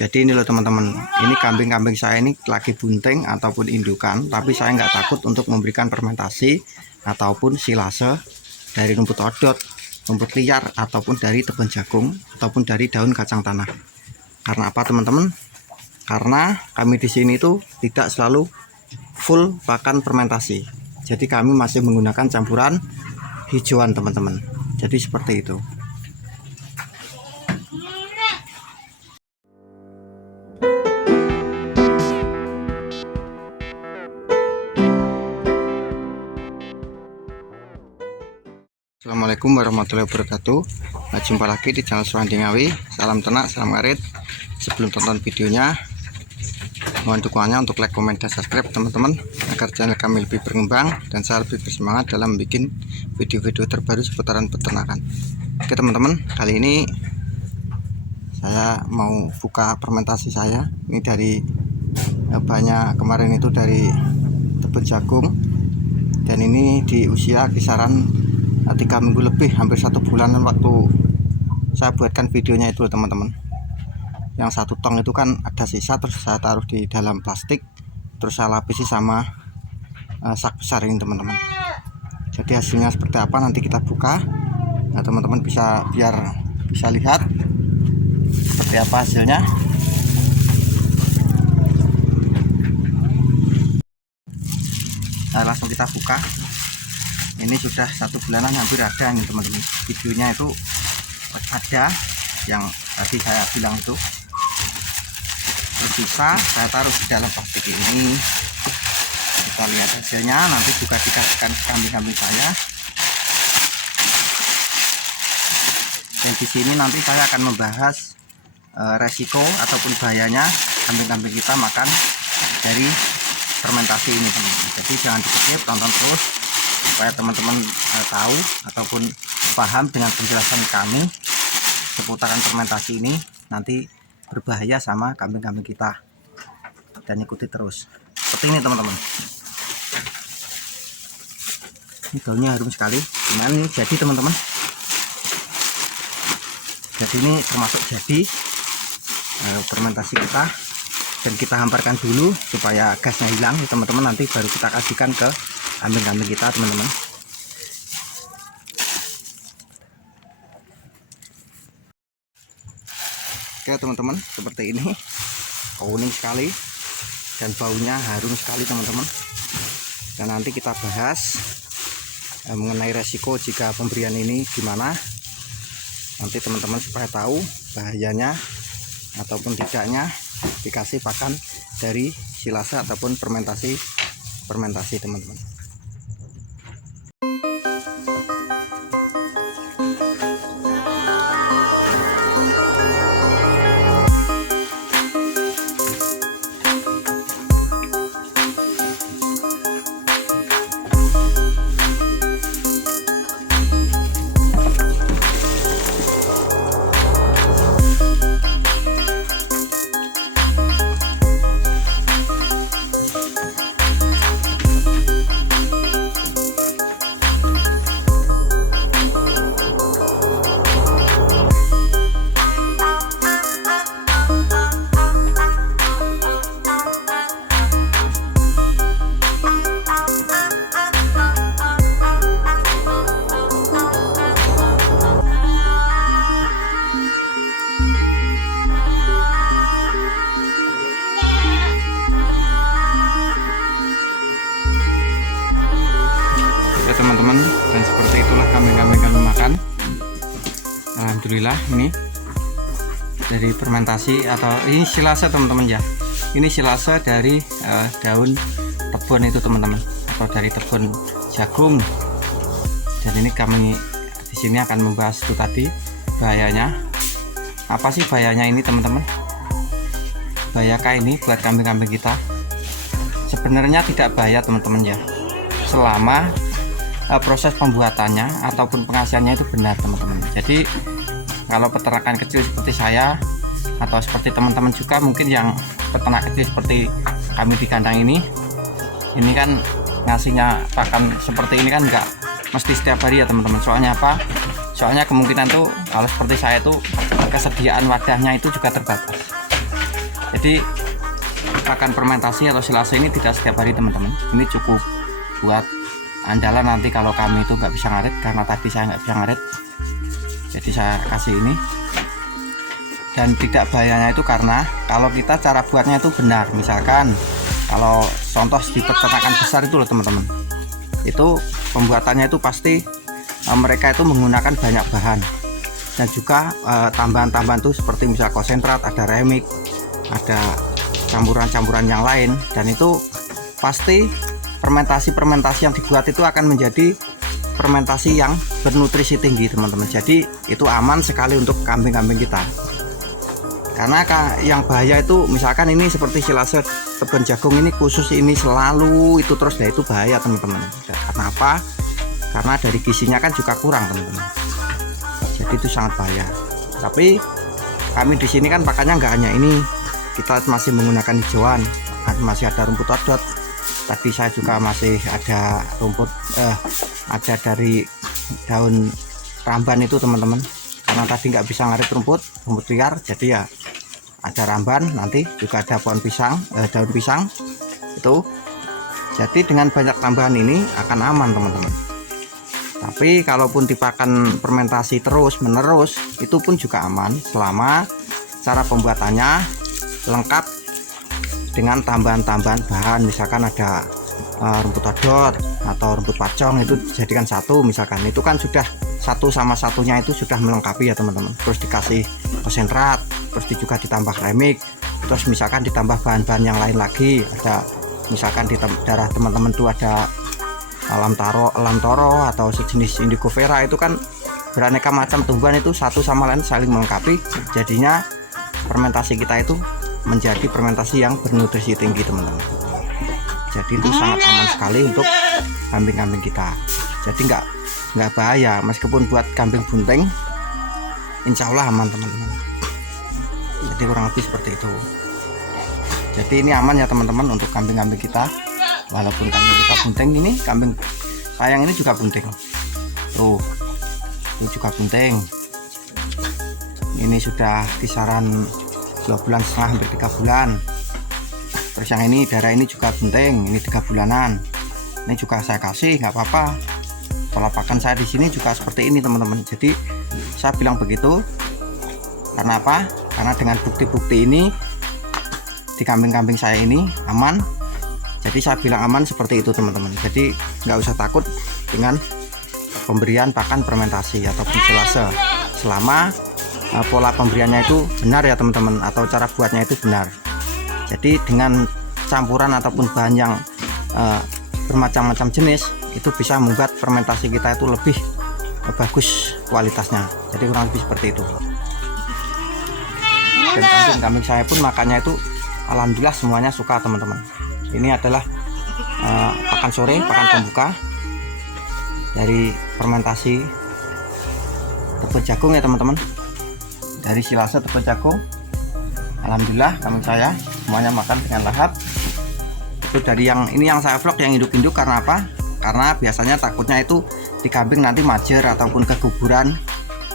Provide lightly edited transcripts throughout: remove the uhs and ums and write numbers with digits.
Jadi ini loh teman-teman, ini kambing-kambing saya ini lagi bunting ataupun indukan, tapi saya nggak takut untuk memberikan fermentasi ataupun silase dari rumput odot, rumput liar, ataupun dari tebon jagung, ataupun dari daun kacang tanah. Karena apa teman-teman? Karena kami di sini itu tidak selalu full pakan fermentasi. Jadi kami masih menggunakan campuran hijauan teman-teman. Jadi seperti itu. Assalamualaikum warahmatullahi wabarakatuh. Nah, jumpa lagi di channel Surandi Ngawi. Salam ternak, salam ngarit. Sebelum tonton videonya, mohon dukungannya untuk like, komen, dan subscribe teman-teman, agar channel kami lebih berkembang dan saya lebih bersemangat dalam membuat video-video terbaru seputaran peternakan. Oke teman-teman, kali ini saya mau buka fermentasi saya. Ini dari banyak kemarin itu dari tebon jagung, dan ini di usia kisaran 3 minggu lebih, hampir 1 bulanan waktu saya buatkan videonya itu teman-teman. Yang 1 tong itu kan ada sisa, terus saya taruh di dalam plastik, terus saya lapisi sama sak besar ini teman-teman. Jadi hasilnya seperti apa nanti kita buka. Nah teman-teman biar bisa lihat seperti apa hasilnya. Nah langsung kita buka. Ini sudah 1 bulanan hampir ada nih teman-teman. Videonya itu ada yang tadi saya bilang itu. Terus sisa saya taruh di dalam plastik ini. Kita lihat hasilnya, nanti juga dikasihkan kambing-kambing saya. Dan di sini nanti saya akan membahas resiko ataupun bahayanya kambing-kambing kita makan dari fermentasi ini teman-teman. Jadi jangan di-skip, tonton terus supaya teman-teman tahu ataupun paham dengan penjelasan kami seputaran fermentasi ini nanti berbahaya sama kambing-kambing kita, dan ikuti terus seperti ini teman-teman. Ini daunnya harum sekali, gimana ini jadi teman-teman. Jadi ini termasuk jadi fermentasi kita, dan kita hamparkan dulu supaya gasnya hilang ya teman-teman. Nanti baru kita kasihkan ke kambing-kambing kita teman-teman. Oke teman-teman, seperti ini, kuning sekali dan baunya harum sekali teman-teman. Dan nanti kita bahas mengenai resiko jika pemberian ini gimana, nanti teman-teman supaya tahu bahayanya ataupun tidaknya dikasih pakan dari silase ataupun fermentasi teman-teman. Teman-teman, dan seperti itulah kambing-kambing kami makan. Alhamdulillah, ini dari fermentasi atau ini silase teman-teman ya. Ini silase dari daun tebon itu teman-teman, atau dari tebon jagung. Dan ini kami di sini akan membahas itu tadi bahayanya. Apa sih bahayanya ini teman-teman? Bahayakah ini buat kambing-kambing kita? Sebenarnya tidak bahaya teman-teman ya, selama proses pembuatannya ataupun pengasihannya itu benar teman-teman. Jadi kalau peternakan kecil seperti saya atau seperti teman-teman juga mungkin yang peternak kecil seperti kami di kandang ini kan ngasihnya pakan seperti ini kan nggak mesti setiap hari ya teman-teman. Soalnya apa? Soalnya kemungkinan tuh kalau seperti saya tuh kesediaan wadahnya itu juga terbatas. Jadi pakan fermentasi atau silase ini tidak setiap hari teman-teman. Ini cukup buat andalan nanti kalau kami itu nggak bisa ngarit, karena tadi saya nggak bisa ngarit, jadi saya kasih ini. Dan tidak bahayanya itu karena kalau kita cara buatnya itu benar, misalkan kalau contoh di peternakan besar itu loh teman-teman, itu pembuatannya itu pasti mereka itu menggunakan banyak bahan, dan juga tambahan-tambahan tuh seperti misal konsentrat, ada remik, ada campuran-campuran yang lain, dan itu pasti fermentasi yang dibuat itu akan menjadi fermentasi yang bernutrisi tinggi teman-teman. Jadi itu aman sekali untuk kambing-kambing kita. Karena yang bahaya itu misalkan ini seperti silase teben jagung ini khusus ini selalu itu terus, ya itu bahaya teman-teman. Karena apa? Karena dari gizinya kan juga kurang teman-teman. Jadi itu sangat bahaya. Tapi kami di sini kan pakannya nggak hanya ini, kita masih menggunakan hijauan, masih ada rumput odot. Tadi saya juga masih ada rumput ada dari daun ramban itu teman-teman, karena tadi nggak bisa ngarit rumput liar, jadi ya ada ramban, nanti juga ada pohon pisang, daun pisang itu. Jadi dengan banyak tambahan ini akan aman teman-teman. Tapi kalaupun dipakan fermentasi terus menerus itu pun juga aman selama cara pembuatannya lengkap dengan tambahan-tambahan bahan, misalkan ada rumput odot atau rumput pacong itu dijadikan satu, misalkan itu kan sudah satu sama satunya itu sudah melengkapi ya teman-teman. Terus dikasih konsentrat, terus juga ditambah remik, terus misalkan ditambah bahan-bahan yang lain lagi, ada misalkan di daerah teman-teman tuh ada alam toro atau sejenis indigo vera, itu kan beraneka macam tumbuhan itu satu sama lain saling melengkapi, jadinya fermentasi kita itu menjadi fermentasi yang bernutrisi tinggi teman-teman. Jadi itu sangat aman sekali untuk kambing-kambing kita. Jadi nggak bahaya, meskipun buat kambing bunting insya Allah aman teman-teman. Jadi kurang lebih seperti itu. Jadi ini aman ya teman-teman untuk kambing-kambing kita. Walaupun kambing kita bunting, ini kambing sayang ini juga bunting tuh, itu juga bunting. Ini sudah kisaran 2,5 bulan hampir 3 bulan. Terus yang ini darah ini juga bunting, ini 3 bulanan. Ini juga saya kasih, nggak apa-apa. Pola pakan saya di sini juga seperti ini teman-teman. Jadi saya bilang begitu karena apa? Karena dengan bukti-bukti ini di kambing-kambing saya ini aman. Jadi saya bilang aman seperti itu teman-teman. Jadi nggak usah takut dengan pemberian pakan fermentasi ataupun silase selama pola pemberiannya itu benar ya teman-teman, atau cara buatnya itu benar. Jadi dengan campuran ataupun bahan yang bermacam-macam jenis itu bisa membuat fermentasi kita itu lebih bagus kualitasnya. Jadi kurang lebih seperti itu. Dan kambing saya pun makannya itu alhamdulillah semuanya suka teman-teman. Ini adalah pakan sore, pakan pembuka dari fermentasi tepung jagung ya teman-teman. Dari silase tepung jagung, alhamdulillah kambing saya semuanya makan dengan lahap. Itu dari yang ini yang saya vlog yang induk-induk, karena apa? Karena biasanya takutnya itu di kambing nanti majer ataupun keguguran.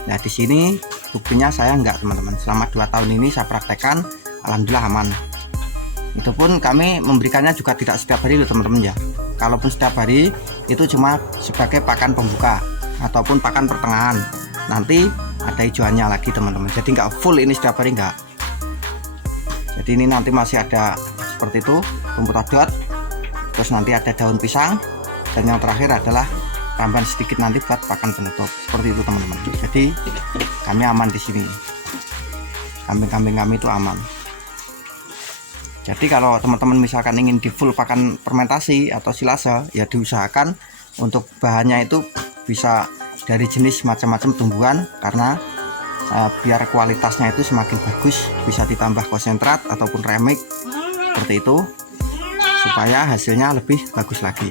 Nah di sini buktinya saya enggak teman-teman. Selama 2 tahun ini saya praktekkan, alhamdulillah aman. Itu pun kami memberikannya juga tidak setiap hari loh teman-teman ya. Kalaupun setiap hari itu cuma sebagai pakan pembuka ataupun pakan pertengahan. Nanti ada hijauannya lagi teman-teman. Jadi nggak full ini setiap hari, nggak. Jadi ini nanti masih ada seperti itu rumput odot, terus nanti ada daun pisang, dan yang terakhir adalah tambahan sedikit nanti buat pakan penutup. Seperti itu teman-teman. Jadi kami aman di sini. Kambing-kambing kami itu aman. Jadi kalau teman-teman misalkan ingin di full pakan fermentasi atau silase, ya diusahakan untuk bahannya itu bisa dari jenis macam-macam tumbuhan, karena biar kualitasnya itu semakin bagus, bisa ditambah konsentrat ataupun remik seperti itu, supaya hasilnya lebih bagus lagi.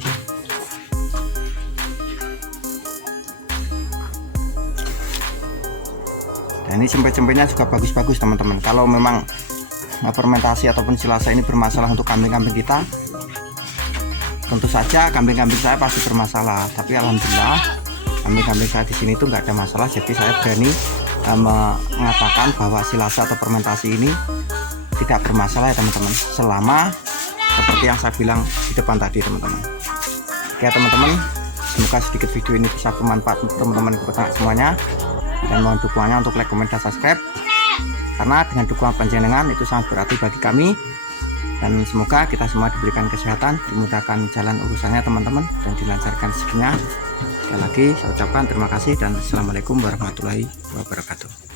Dan ini cempe-cempenya juga bagus-bagus teman-teman. Kalau memang fermentasi ataupun silase ini bermasalah untuk kambing-kambing kita, tentu saja kambing-kambing saya pasti bermasalah. Tapi alhamdulillah kambing-kambing saya di sini tuh nggak ada masalah. Jadi saya berani mengatakan bahwa silase atau fermentasi ini tidak bermasalah ya teman-teman, selama seperti yang saya bilang di depan tadi teman-teman. Oke teman-teman, semoga sedikit video ini bisa bermanfaat untuk teman-teman semuanya, dan mohon dukungannya untuk like, comment, dan subscribe, karena dengan dukungan panjenengan itu sangat berarti bagi kami. Dan semoga kita semua diberikan kesehatan, dimudahkan jalan urusannya teman-teman, dan dilancarkan rezekinya. Sekali lagi saya ucapkan terima kasih dan assalamualaikum warahmatullahi wabarakatuh.